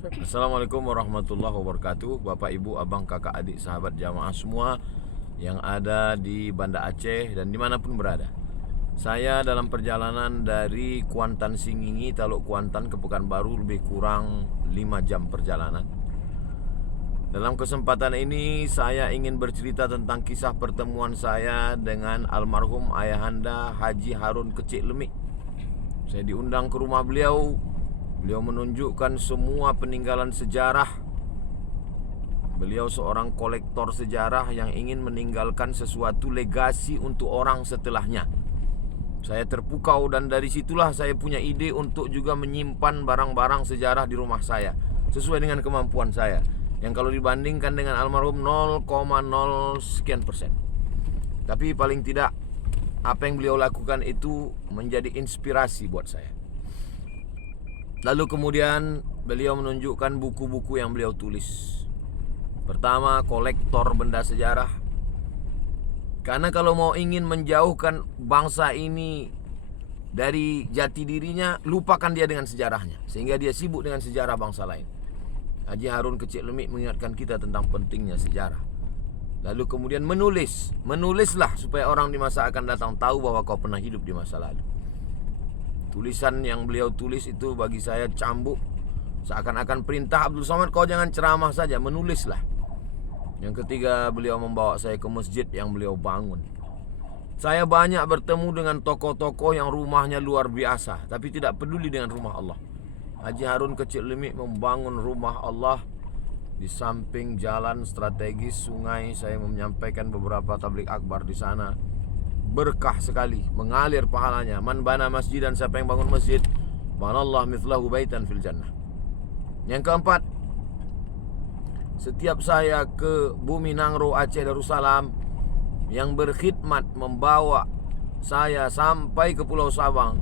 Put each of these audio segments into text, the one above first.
Assalamualaikum warahmatullahi wabarakatuh. Bapak, ibu, abang, kakak, adik, sahabat jamaah semua yang ada di Banda Aceh dan dimanapun berada. Saya dalam perjalanan dari Kuantan Singingi, Taluk Kuantan ke Pekanbaru lebih kurang 5 jam perjalanan. Dalam kesempatan ini saya ingin bercerita tentang kisah pertemuan saya dengan almarhum ayahanda Haji Harun Kecik Lemik. Saya diundang ke rumah beliau. Beliau menunjukkan semua peninggalan sejarah. Beliau seorang kolektor sejarah yang ingin meninggalkan sesuatu legasi untuk orang setelahnya. Saya terpukau dan dari situlah saya punya ide untuk juga menyimpan barang-barang sejarah di rumah saya sesuai dengan kemampuan saya, yang kalau dibandingkan dengan almarhum 0,0 sekian persen. Tapi paling tidak apa yang beliau lakukan itu menjadi inspirasi buat saya. Lalu kemudian beliau menunjukkan buku-buku yang beliau tulis. Pertama, kolektor benda sejarah. Karena kalau mau ingin menjauhkan bangsa ini dari jati dirinya, lupakan dia dengan sejarahnya, sehingga dia sibuk dengan sejarah bangsa lain. Haji Harun Kecik Lemik mengingatkan kita tentang pentingnya sejarah. Lalu kemudian menulislah supaya orang di masa akan datang tahu bahwa kau pernah hidup di masa lalu. Tulisan yang beliau tulis itu bagi saya cambuk, seakan-akan perintah Abdul Somad, kau jangan ceramah saja, menulislah. Yang ketiga, beliau membawa saya ke masjid yang beliau bangun. Saya banyak bertemu dengan tokoh-tokoh yang rumahnya luar biasa, tapi tidak peduli dengan rumah Allah. Haji Harun Kecik Lemik membangun rumah Allah di samping jalan strategis sungai. Saya menyampaikan beberapa tabligh akbar di sana. Berkah sekali, mengalir pahalanya. Man bana masjidan, siapa yang bangun masjid, banallah mithlahu baitan fil jannah. Yang keempat, setiap saya ke Bumi Nangro Aceh Darussalam, yang berkhidmat membawa saya sampai ke Pulau Sabang,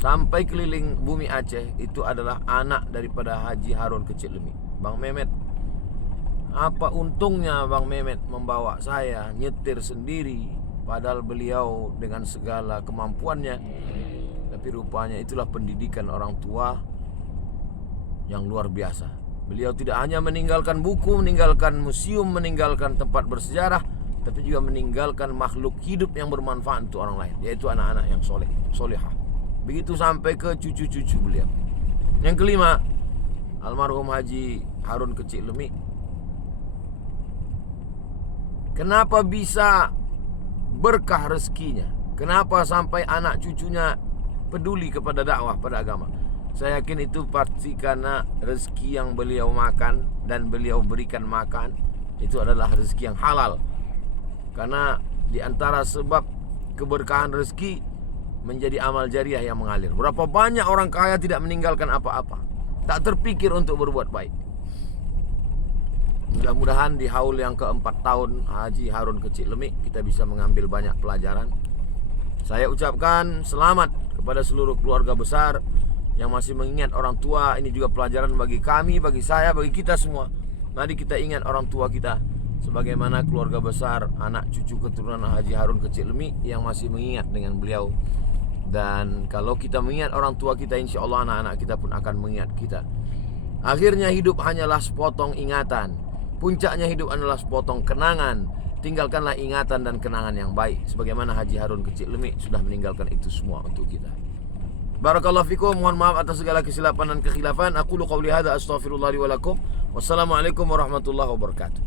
sampai keliling bumi Aceh, itu adalah anak daripada Haji Harun Kecik Lemik, Bang Mehmet. Apa untungnya Bang Mehmet membawa saya nyetir sendiri, padahal beliau dengan segala kemampuannya. Tapi rupanya itulah pendidikan orang tua yang luar biasa. Beliau tidak hanya meninggalkan buku, meninggalkan museum, meninggalkan tempat bersejarah, tapi juga meninggalkan makhluk hidup yang bermanfaat untuk orang lain, yaitu anak-anak yang solehah. Begitu sampai ke cucu-cucu beliau. Yang kelima, almarhum Haji Harun Kecik Lemik. Kenapa bisa berkah rezekinya? Kenapa sampai anak cucunya peduli kepada dakwah pada agama? Saya yakin itu pasti karena rezeki yang beliau makan dan beliau berikan makan itu adalah rezeki yang halal. Karena di antara sebab keberkahan rezeki menjadi amal jariah yang mengalir. Berapa banyak orang kaya tidak meninggalkan apa-apa, tak terpikir untuk berbuat baik. Mudah-mudahan di haul yang keempat tahun Haji Harun Kecik Lemik kita bisa mengambil banyak pelajaran. Saya ucapkan selamat kepada seluruh keluarga besar yang masih mengingat orang tua. Ini juga pelajaran bagi kami, bagi saya, bagi kita semua. Mari kita ingat orang tua kita, sebagaimana keluarga besar anak cucu keturunan Haji Harun Kecik Lemik yang masih mengingat dengan beliau. Dan kalau kita mengingat orang tua kita, insya Allah anak-anak kita pun akan mengingat kita. Akhirnya hidup hanyalah sepotong ingatan, puncaknya hidup adalah sepotong kenangan. Tinggalkanlah ingatan dan kenangan yang baik, sebagaimana Haji Harun Kecik Lemik sudah meninggalkan itu semua untuk kita. Barakallahu fikum. Mohon maaf atas segala kesilapan dan kekhilafan. Aqulu qawli hadza astaghfirullah li wa lakum. Wassalamualaikum warahmatullahi wabarakatuh.